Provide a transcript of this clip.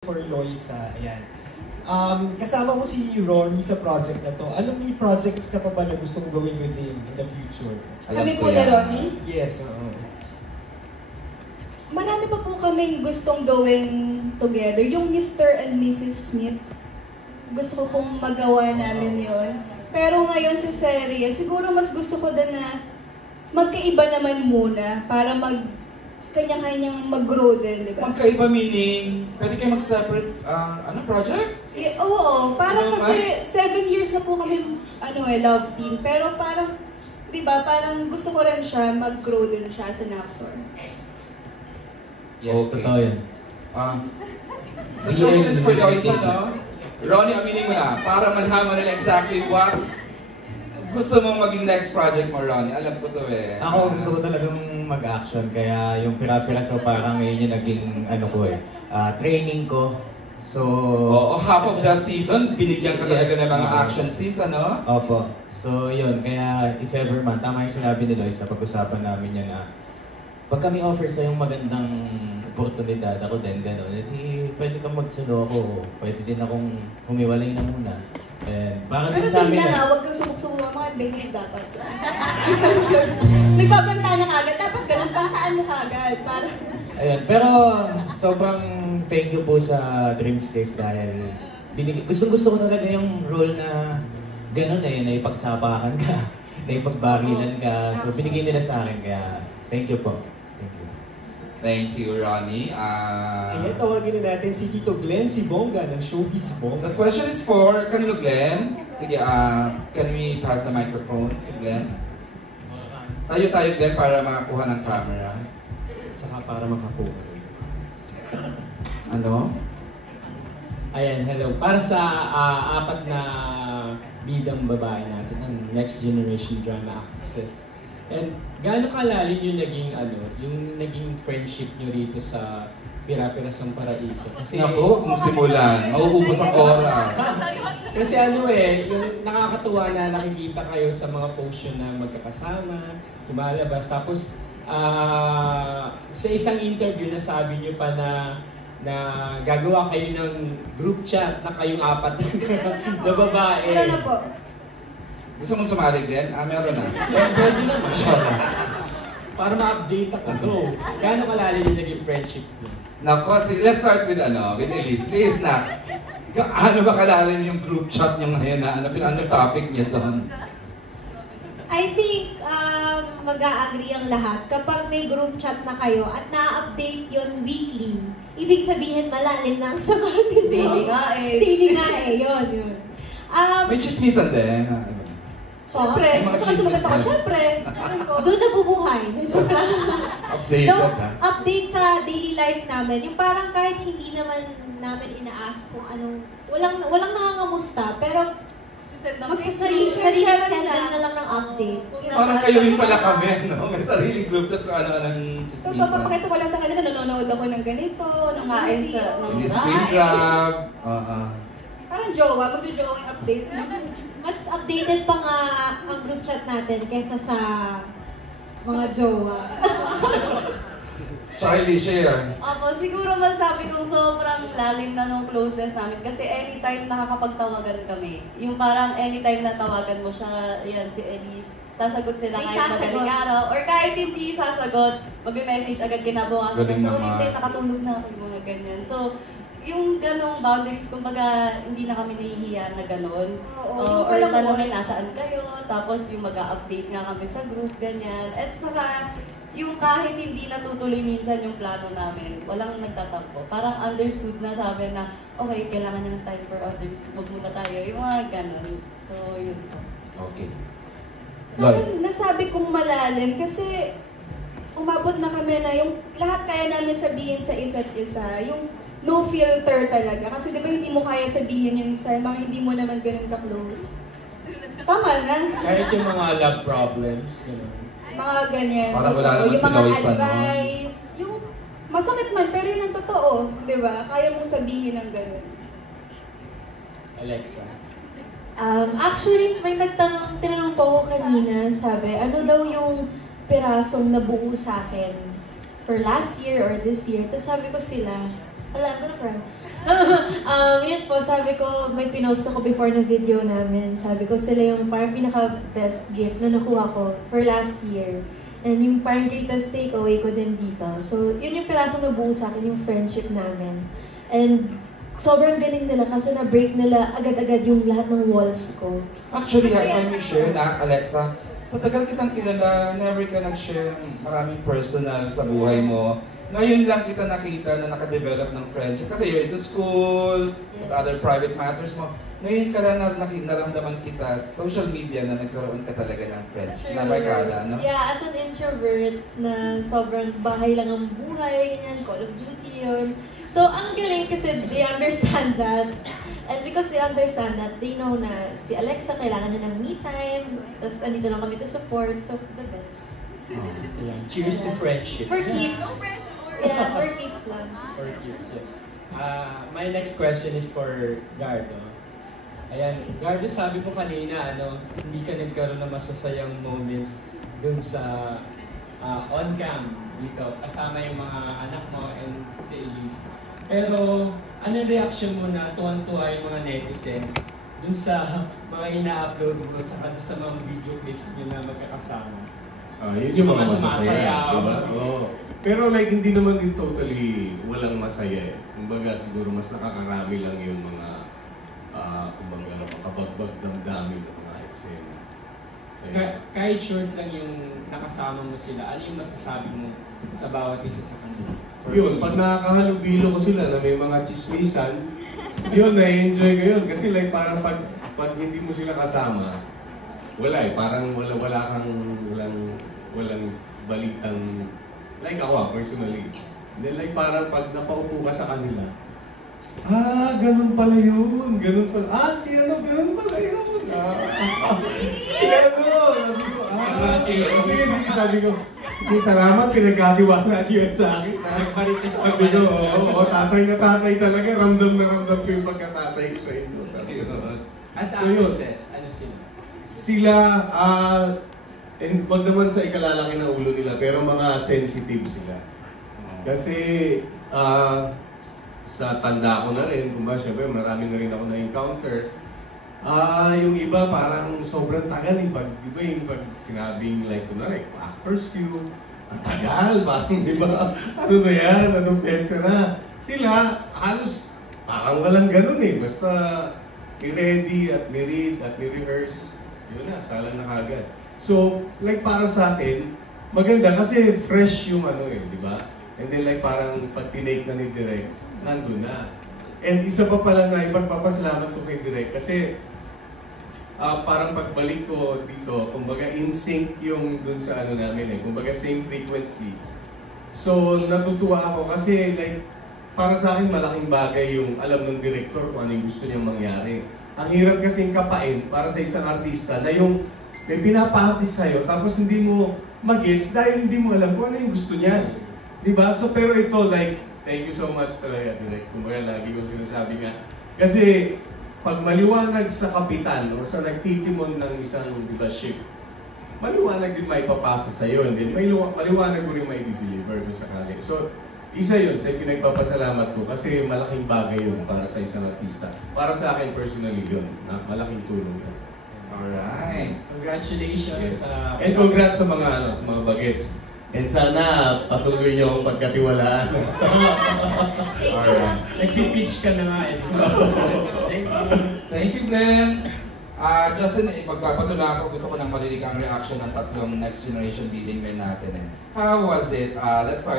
for Loisa, ayan. Kasama mo si Ronnie sa project na to. Ano may projects ka pa ba na gusto mong gawin with him in the future? Kami po na Ronnie? Yes, oo. Marami pa po kaming gustong gawin together. Yung Mr. and Mrs. Smith, gusto ko pong magawa namin yon. Pero ngayon sa serye, siguro mas gusto ko din na magkaiba naman muna para kanya-kanyang mag-grow din, di ba? Magkaiba meaning, pwede kayo mag-separate project? Oo, parang kasi 7 years na po kami love team. Pero parang, di ba, parang gusto ko rin siya mag-grow din siya as an actor. Yes, totoo yun. The question is for Loisa, no? Ronnie, aminin mo na, para malhaman nila exactly what gusto mong maging next project mo, Ronnie. Alam ko to eh. Ako gusto ko talagang mag-action, kaya yung Pira-Pira so parang ngayon yung naging training ko. So... half of the season, binigyan ka talaga ng mga action scenes, ano? Opo. So yun, kaya if ever man, tama yung sinabi ni Lois na pag-usapan namin yan na pag kami offer sa yung magandang oportunidad, ako din gano'n, edi pwede kang magsalo ako, pwede din akong humiwalay na muna. Para pero sa amin na nga, huwag kang sumuk-sumuha, mga baby dapat. Nagbabanta na kagad, dapat ganun, bantaan mo kagad. Ayan, pero sobrang thank you po sa Dreamscape dahil gusto ko talaga yung role na gano'n na ipagsapakan ka, na ipagbarilan ka. So binigay nila sa akin, kaya thank you po. Thank you, Ronnie. Ayan, tawagin na natin si Tito Glenn Sibonga ng Showbiz Sibonga. The question is for kanino, Glenn? Sige, can we pass the microphone to Glenn? Tayo, Glenn, para makakuha ng camera. Saka para makakuha. Ano? Ayan, hello. Para sa apat na bidang babae natin, ang next generation drama actresses. And gaano kalalim yung naging friendship nyo rito sa Pira-Pira sa Paraiso? Kasi naku, huwag mong simulan. Mauubos ang oras. Kasi yung nakakatuwa na nakikita kayo sa mga post na magkakasama, tumalabas. Tapos, sa isang interview na sabi nyo pa na gagawa kayo ng group chat na kayong apat na babae. Ano na po? Gusto mong sumali din? Meron na. Pwede naman. Para ma-update ako. Go. Gaano kalalim yung naging friendship niyo? Nako, let's start with Elise. Please na. Ano ba kalalim yung group chat niyo ngayon na ano topic niyo doon? I think mag-a-agree ang lahat. Kapag may group chat na kayo at na-update yon weekly, ibig sabihin malalim na ang samahan nito. Daily nga eh. Daily nga eh, yun. May chismisan din. Siyempre, tsaka sumagat ako, siyempre. Doon nabubuhay. Updated So, ha? update sa daily life namin. Yung parang kahit hindi naman namin ina-ask kung anong, walang nangangamusta, pero magsasarili send na lang ng update. Parang kayo rin pala kami, no? May sariling group chat kung ano-anong So, chismisan. papapakita ko lang sa kanila, nanonood ako ng ganito, ng kain sa... Yung screen grab. Parang jowa, mag-jowa yung update. Mas updated pa nga ang group chat natin kaysa sa mga jowa. Charlie, share. Ako, siguro masabi kong sobrang lalim na nung closeness namin kasi anytime nakakapagtawagan kami. Yung parang anytime na tawagan mo siya, yan si Elise, sasagot sila kahit madaling araw. Or kahit hindi sasagot, mag-message agad kinabukasan. Galing So, naman. hindi, nakatulog na ako yung mga ganyan. So, yung ganong boundaries, kumbaga, hindi na kami nahihiya na ganon. Oo, Or tanongin, nasaan kayo? Tapos yung mag-update nga kami sa group, ganyan. At saka, yung kahit hindi natutuloy minsan yung plano namin, walang nagtatampo. Parang understood na sabi na, okay, kailangan na ng time for others, wag muna tayo. Yung mga ganon. So, yun po. Okay. Sa akin, nasabi kong malalim kasi umabot na kami na yung lahat kaya namin sabihin sa isa't isa, yung no filter talaga. Kasi di ba hindi mo kaya sabihin yung isa, mga hindi mo naman ganun ka-close. Tama na. Kahit yung mga love problems, gano'n. Mga ganyan. Parang wala naman yung si mga Loisa, no? advice. Yung masakit man, pero yun ang totoo. Di ba? Kaya mong sabihin ng ganun. Alexa. Actually, may tinanong po ako kanina, sabi, ano daw yung pirasong nabuo sa akin for last year or this year. Tapos sabi ko sila, wala, I'm gonna cry. ayun po, sabi ko, may pinost ako before na video namin. Sabi ko, sila yung parang pinaka-best gift na nakuha ko for last year. And yung parang greatest takeaway ko din dito. So, yun yung pirasong nabuo sa akin, yung friendship namin. And sobrang galing nila kasi na-break nila agad-agad yung lahat ng walls ko. Actually, can you share na, Alexa? Sa tagal kitang kilala, never ka nag-share ng maraming personal sa buhay mo. Ngayon lang kita nakita na nakadevelop ng friendship. Kasi you're into school, sa other private matters mo. Ngayon ka lang naramdaman kita sa social media na nagkaroon ka talaga ng friends. Nabarkada, no? Yeah, as an introvert na sobrang bahay lang ang buhay, ganyan, Call of Duty yun. So, ang galing kasi they understand that. And because they understand that, they know na si Alexa kailangan niya ng me time, tapos andito lang kami to support, so the best. Yeah. Cheers to friendship. For keeps. Yeah, for keeps lang. For keeps, yeah. My next question is for Gardo. Ayan, Gardo, sabi po kanina, hindi ka nagkaroon ng masasayang moments dun sa on-cam dito, kasama yung mga anak mo and si Elise. Pero, anong reaction mo na tuwan-tuwa yung mga netizens dun sa mga ina-upload mo at saka sa mga video clips nyo na magkakasama? Yun yung mga masasaya, diba? Oo. Pero like, hindi naman din totally walang masaya eh. Kumbaga, siguro mas nakakarami lang yung mga kumbaga, makabagbag damdamin ng mga eksena. Kahit short lang yung nakasama mo sila, ano yung masasabi mo sa bawat isa sa kanila? Yun, pag nakakahalubilo ko sila na may mga chismisan, yun, na-enjoy ko yun. Kasi like, parang pag hindi mo sila kasama, wala eh. Parang wala kang, walang balitang, like ako personally. Then like, parang pag napaupo ka sa kanila, ganun pala yun, ganun pala. Si ganun pala yun. Si sige, sabi ko, salamat, pinagkatiwala yun sa akin. Sabi ko, tatay na tatay talaga, ramdam na ramdam ko yung pagkatatay ko sa inyo. Sabi ko, as actresses, ano sila? Sila, and wag naman sa ikalalaki ng ulo nila, pero mga sensitive sila. Kasi, sa tanda ko na rin, kung ba, syempre marami na rin ako na-encounter. Yung iba parang sobrang tagal eh. Iba yung pag sinabing like, kunwari, Actors Q, ang tagal, parang di ba? Ano na yan? Anong petsa na? Sila, halos parang walang ganun eh. Basta i-ready at ni-read at ni-rehearse, yun na, sala na kagad. So, like para sa akin, maganda kasi fresh yung ano eh, di ba? And then like parang pag tinake na ni Direk, nandun na. And isa pa pala na ipagpapasalamat ko kay Direk kasi parang pagbalik ko dito, kumbaga in sync yung dun sa ano namin eh, kumbaga same frequency. So natutuwa ako kasi like para sa akin malaking bagay yung alam ng director kung ano yung gusto niyang mangyari. Ang hirap kasing kapain para sa isang artista na yung may pinapahati sa'yo tapos hindi mo mag-gets dahil hindi mo alam kung ano yung gusto niya. Diba? So pero ito like, thank you so much talaga, Direk. Kumbaga, lagi ko sinasabi nga. Kasi, pag maliwanag sa kapitan o sa nagtitimon ng isang ship, maliwanag din may papasa sa'yo. And then, maliwanag mo rin may i-deliver kung sakali. So, isa yun sa pinagpapasalamat ko kasi malaking bagay yun para sa isang artista. Para sa akin, personally yun. Malaking tulong yun. Alright. Congratulations. Yes. And congrats sa mga bagets. And sana patuloy niyo ang pagkatiwalaan. Alright. Nag-pitch ka na nga eh. Thank you. Thank you, Glenn. Justin, magpapatula ako. Gusto ko nang marinig ang reaction ng tatlong next generation leading men natin eh. How was it? Let's start.